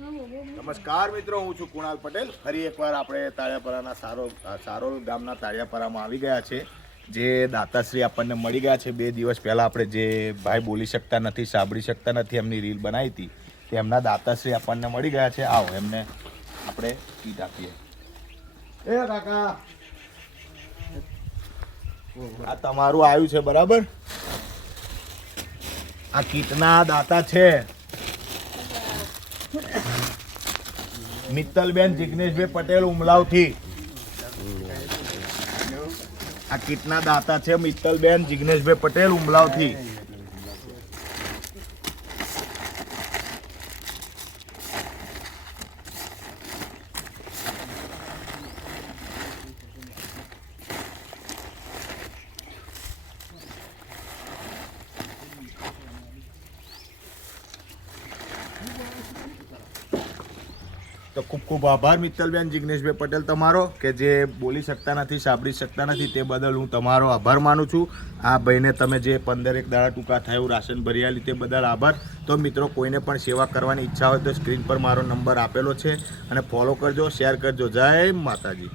નમસ્કાર મિત્રો, હું છું કુણાલ પટેલ. ફરી એકવાર આપણે તાળિયાપરાના સારોલ ગામના તાળિયાપરામાં આવી ગયા છે. જે દાતાશ્રી આપણને મળી ગયા છે 2 દિવસ પહેલાં. આપણે જે ભાઈ બોલી શકતા નથી, સાંભળી શકતા નથી, એમની રીલ બનાવી હતી, તેમના દાતાશ્રી આપણને મળી ગયા છે. આવો એમને આપણે કીટ આપીએ. એ કાકા, આ તમારું આવ્યું છે બરાબર. આ કીટના દાતા છે મિત્તલબેન જિગ્નેશભાઈ પટેલ ઉમલાવથી. આ કીટના દાતા છે મિત્તલબેન જિગ્નેશભાઈ પટેલ ઉમલાવથી. તો ખૂબ ખૂબ આભાર મિત્તલબેન જિગ્નેશભાઈ પટેલ તમારો, કે જે બોલી શકતા નથી, સાંભળી શકતા નથી, તે બદલ હું તમારો આભાર માનું છું. આ ભાઈને તમે જે 15 દાડા ટૂંકા થયા એવું રાશન ભરી આલી તે બદલ આભાર. તો મિત્રો, કોઈને પણ સેવા કરવાની ઈચ્છા હોય તો સ્ક્રીન પર મારો નંબર આપેલો છે, અને ફોલો કરજો, શેર કરજો. જય માતાજી.